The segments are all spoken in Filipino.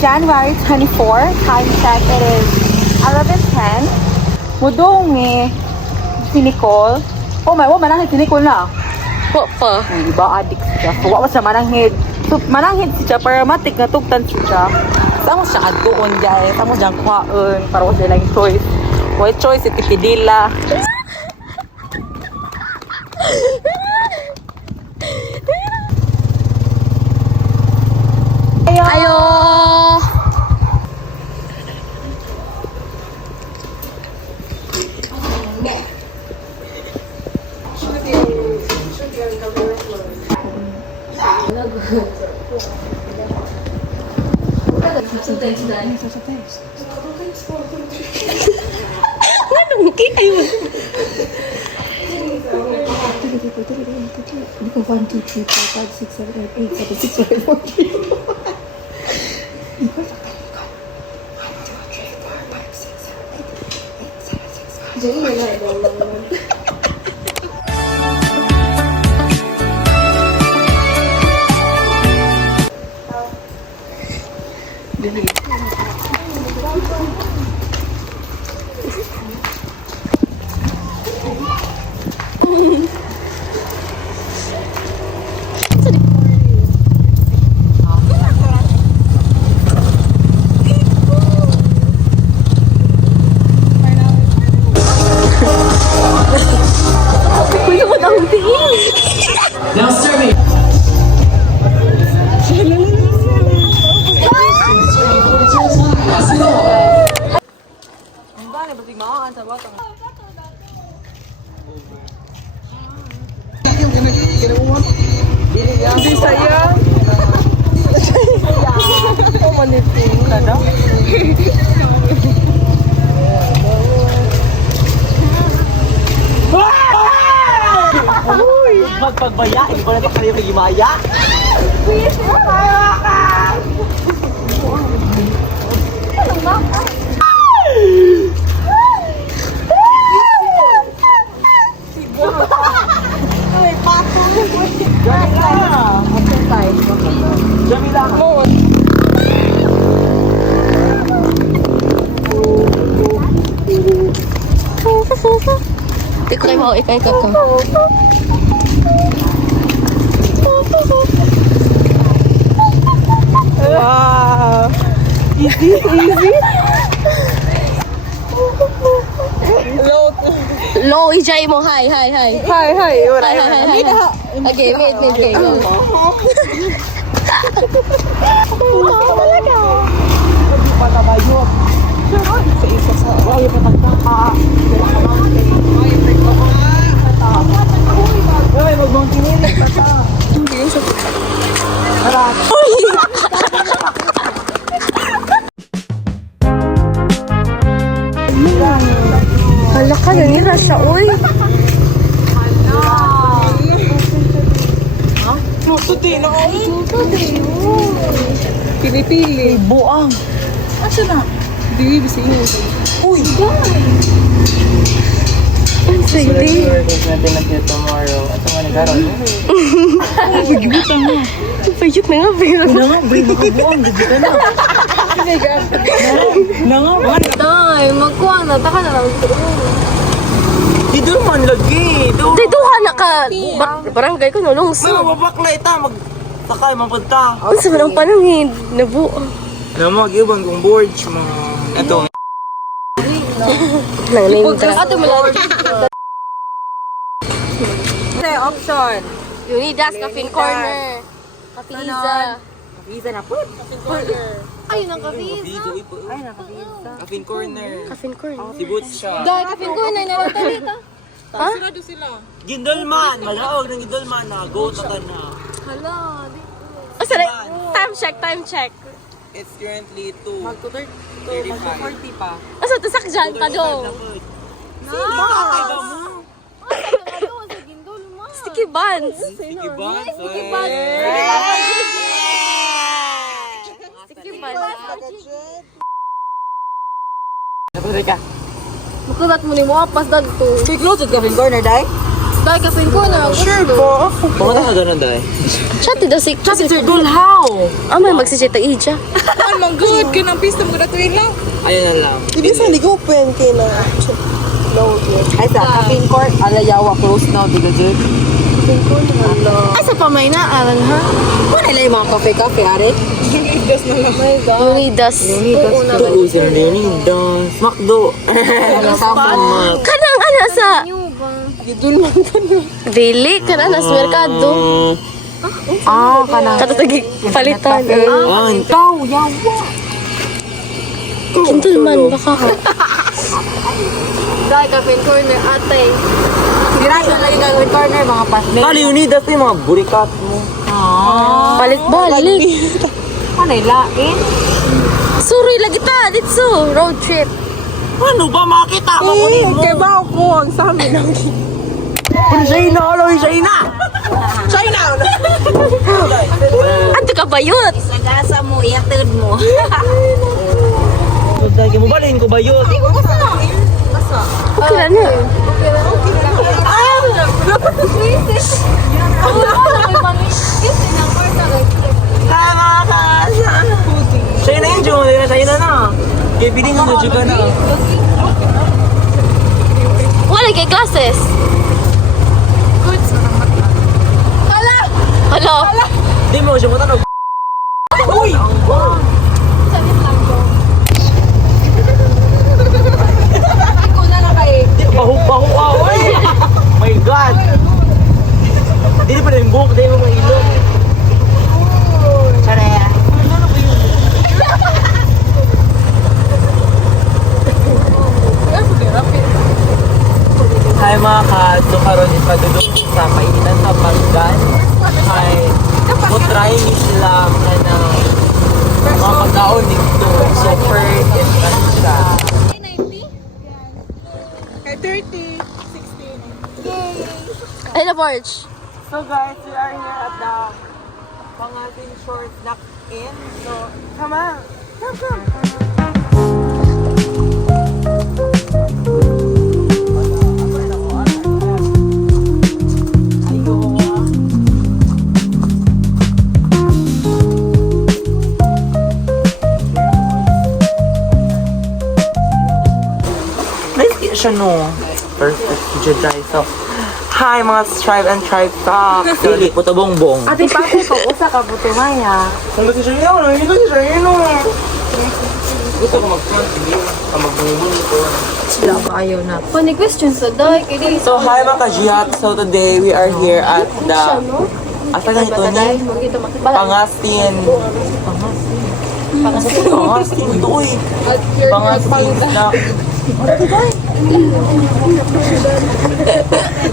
January 24. Time check, it is 11:10. Mudong si Nicole. Oh my, manangit si Nicole na. Po pa. Iba adik siya. Kuha mo siya mananghid. So, mananghid siya para matik na tugtan siya. Tamo siya adoon guys. Tamo diyang kuhaan para wala silang choice. Wala choice, itipidila. Ayo. Anong kita yun? Hindi ko 1, 2, 3, 4, 5, 6, 7, 8, 7, 6, 5, 4, 3. Jadi wala Now serving. Ang bangin, ba't makaan sa batang? Hindi sayang. Oh, maniting ka na. Magpagbaya, hindi ko na ito kayo magimaya. Jamila! Di ko kayo mau ikay-ikay ko. Wow! Easy, easy. Low, ijay mo. Hi, hi, hi. Hi, hi. Hi, hi, hi, hi. Okay, mid, okay, go. Patabayot. Sa isa sa ay patagtaka. Ay, mag-monkey nila pata. Hindi sa Tara. Hala ka, nanira siya, uy. Tuti na ako. Pili-pili. Buang. Asa na? Hindi, bisingin. Uy! Ang sayo. Natin na kayo tomorrow. Ito nga nag-aral. Pagibit na nga. Payot na nga, pero. Na nga, bring makabuang. Gagita na. Na nga, man. Tay, magkuha na. Taka na lang. Di doon man lagi. Di, duha na ka. Barangay ko nulong. May mababakla ita. Sakay, mapunta. Ang sa walang panangin. Nabuo. Alam mo, mag-ibang kong board. Ito. Nang name drop. Ate mo lang. Option. Unidas, Cafe Corner. Cafiza. Visa na po. Ayun ang Cafiza. Ay, nakapisa. Caffeine corner. Cafe Corner. Si Boots siya. Dahil Cafe Corner na lang talita. Ha? Gindolman. Malaog ng Gindolman na. Go ta ka na. Hala. Oh, sorry. Time check, time check. It's currently 2. Mag-40 pa. Asa, tasak dyan pa do. Sticky buns. Sticky buns. Sticky buns. Sticky buns. Napagay ka. Makulat mo ni mo apas dad to. Kay close ka Corner, dai? Dahil kapin ko na. Sure po. Pumunta ka doon dahil. Chat daw si... Just Sir Dul, how? May magsisita ija. Ang good. Kanang pista mo gratuin lang. Ayun na lang. Hindi sa ligopen kay na. Ay, sa Kapin Court, Alayawa, close now, diga Jud. Ay, sa pamay na, alang ha? Ano nila yung mga cafe-cafe, Arit? Unidas. Tuusin na yun. Dos. Makdo. Kanang ana sa... Dili, kanang sa merkado. Ah, kanang. Katatagi palitan. Ikaw, yawa. Gentleman, baka ka. Dahil kapin corner, atay. Hindi na siya lagi gagawin corner, mga partner. Kali yun das yung mga burikat mo. Palit-balik. Ano lain? Suri lagi ta, ditso. Road trip. Ano ba makita mo ko mo? Kaya ba ako ang sa amin ang China, aloy, China! China! Anto ka bayot? Sagasa mo, iatid mo. Dahil mo balhin ko ba yun? Okay na. Tama ka! China yun, Jung. China na. Kaya piling mo juga na. Wala kay glasses. Hello. Di mo siya matanong. Uy! Baho-baho ah! Uy! My God! Hindi pa rin yung buhok. Hindi mo mga ilong. Charaya. Hi mga ka! So karon is padulong sa painitan sa Panggan. Hi! Mutry ni sila na mga pagkaon dito. So first is ano siya. Kay 30, 16. Ay, na March. So guys, we are here at the Pangasin Short Duck Inn. So, come on! Come! Nice siya no. Perfect. Jedi. So, hi mga Strive and Tribe Talks. Dili po to bongbong. Ate, pati ko, usa ka buto maya. Kung gusto siya yun, hindi siya yun. Gusto ko mag-front, hindi. Mag-bumuli ko. Sila ba ayaw na? Funny question sa dahil kay So, hi mga ka-Jihad. So, today we are here at the... Asa na ito ni? Pangasin. Pangasin ito eh. Pangasin na...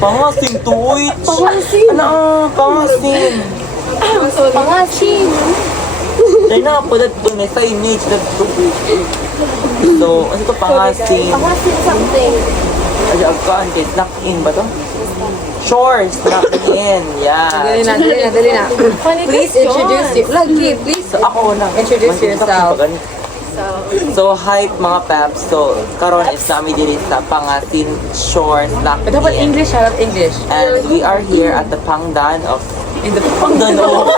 Pangasin to eh. Ano? Pangasin. Pangasin. Dahil na po that doon may signage that to. So, ano ito pangasin? Pangasin something. Ay, agkaan kay Snack In ba to? Sure, Snack In. Dali Yeah. na, dali na. Please introduce you. Lagi, please. So, ako na. Introduce yourself. So, hi mga peps. So, karon is kami diri sa Pangasin Shore Snack But dapat In. English, harap English. And we are here at the Pangdan of... In the Pangdan of...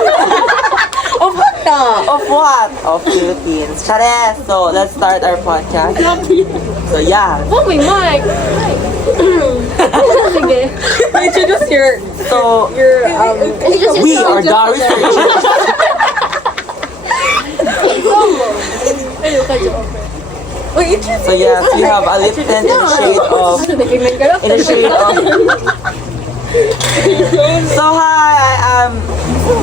Of what na? Of what? Of Philippines. Chares! So, let's start our podcast. So, yeah. Oh, may mic. Sige. Introduce your... So, we are the researchers. So, yes, we have a Lipton in the shade of... In the shade of... So, hi, I am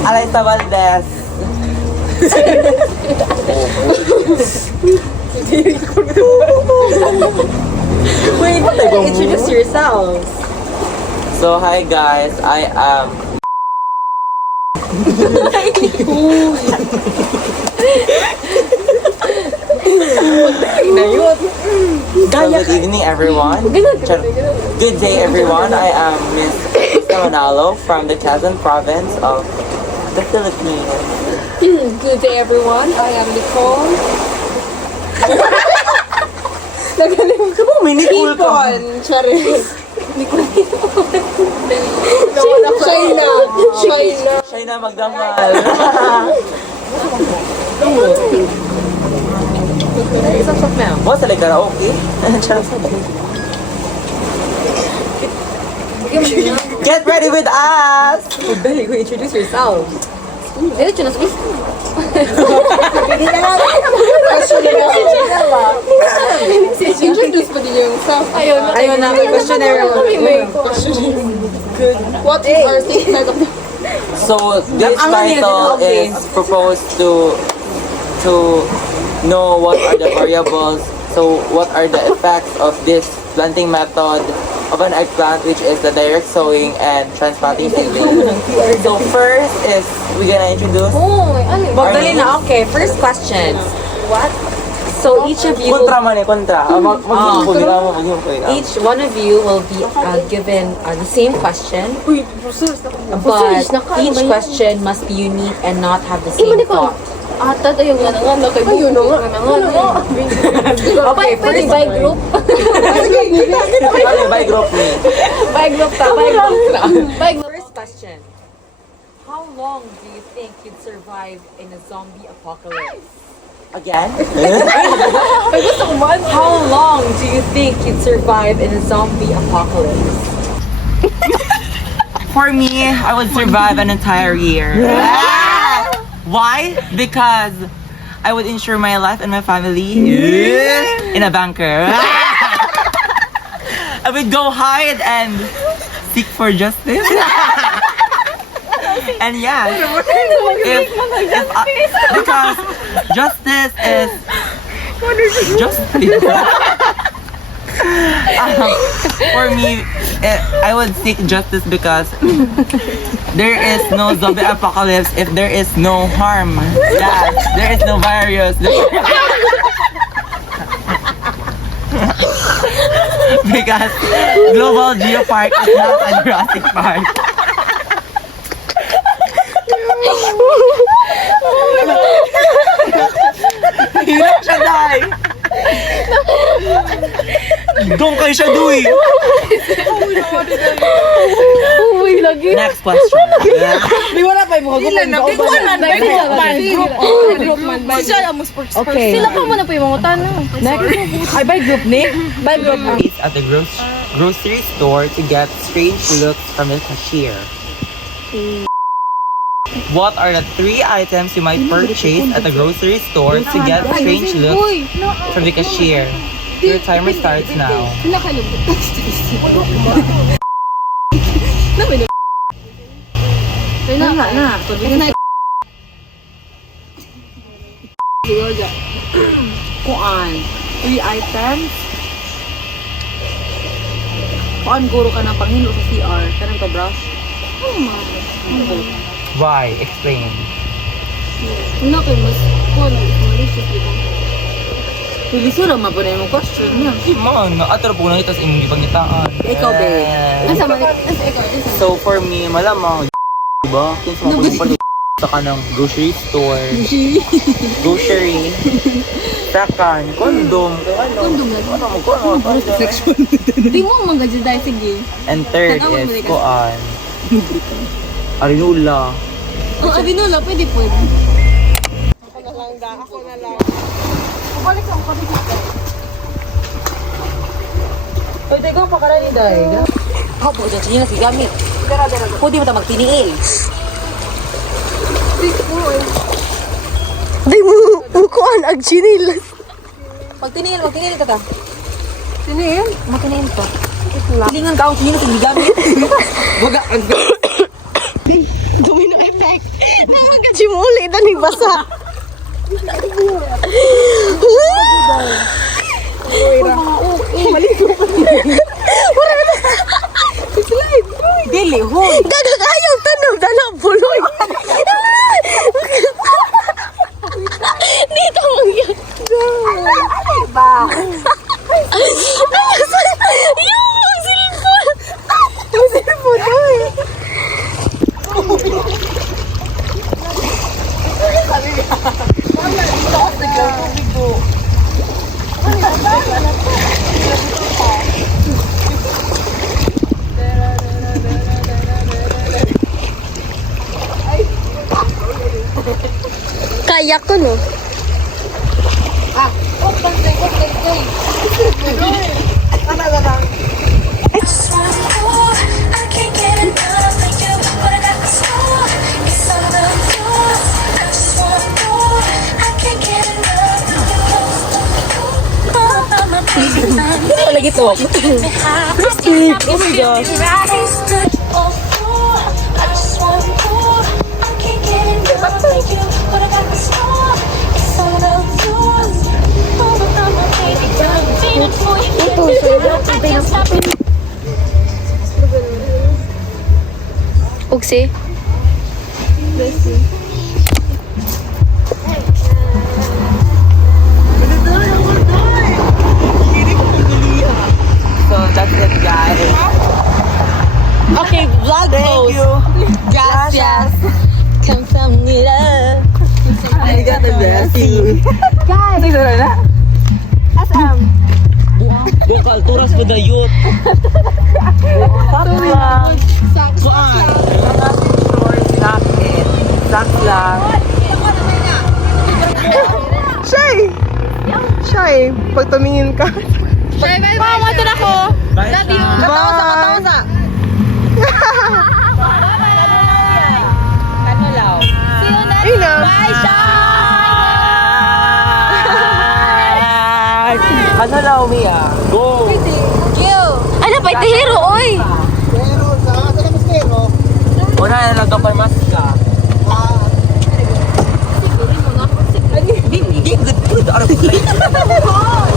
Alaysa Valdez. Wait, introduce yourselves. So, hi guys, I am... So, good evening, everyone. Good day, everyone. I am Miss Manalo from the Quezon Province of the Philippines. Good day, everyone. I am Nicole. Mini cool ka. Charis. China magdamag. What's like karaoke? Get ready with us! Belly, go introduce yourself. Diretso na sa Introduce pa din yung self. Ayun na, may questionnaire. What is our state of the... So this Ang ano yun, title okay. is proposed to know what are the variables, so what are the effects of this planting method of an eggplant, which is the direct sowing and transplanting seedling. So first is we're gonna introduce Magdali na, okay. First question. What? So each of you, kontra man eh, kontra. Mag-himpun ka mo, mag-himpun ka. each one of you will be given the same question, but each question must be unique and not have the same thought. Ata tayo nga nga. Ayun na nga. Okay, first by group. Ano, by group ni? By group ta. By group. First question. How long do you think you'd survive in a zombie apocalypse? Again? How long do you think you'd survive in a zombie apocalypse? For me, I would survive an entire year. Why? Because I would insure my life and my family in a bunker. I would go hide and seek for justice. And yeah, because justice is justice. For me, I would seek justice because there is no zombie apocalypse if there is no harm. Yeah, there is no virus. Because Global Geopark is not a Jurassic Park. Hirap siya, Day! Gong kayo siya, Duy! Uy, lagi. Next question. Di wala pa yung mga Okay. Sila pa mo na po yung mga tanong. Next. Ay, by group ni? By group. At the grocery store to get strange looks from the cashier. What are the 3 items you might purchase at the grocery store to get strange looks from the cashier? Your timer starts now. Kuan. 3 items. Kuan guro ka ng panghilo sa CR. Kanang to brush. Why? Explain. Pilisura man po na yung question niya. Man, atro po nakita sa imong gipangitaan. Ikaw, babe. So for me, malamang diba? Kinsa mo pala sa kanang grocery store. Grocery. Second, condom. Condom na. Ano mo condom? Di mo mga dahil sige. And third is kuan. Arinula. Ang abinola, pwede. Pwede ko pakala ni Day. Ako po, dyan siya si gamit. Pwede mo ta magtiniil. Di mo kuan ag chinilas. Magtiniil ka ta. Tiniil? Magtiniil to. Tilingan ka, ang tiniil si gamit. Waga, Domino effect. Naman ka chimuli, danig basa. dili, hoy. Gagagayang tanong dalang buloy. Dito mo yan. Ba? Yung mga silipon. Yung silipon doy. iyak ko no. Lagi to. Crispy. Oh my gosh. Ugsi. So that's it, guys. Okay, vlog Thank you. Gracias. Kamsahamnida. God bless you. Guys, ito na. Bukal, turas mo na youth. Kuan. Snacks lang. Shy, pag tumingin ka. Mama, ito na ko. Love you. Katawsa. Kanulaw. Ayun na. Ano lang, Mia? Go! Ano pa itihiro, oy? Una na lang kapal mas ka. Hindi good. Ano ba?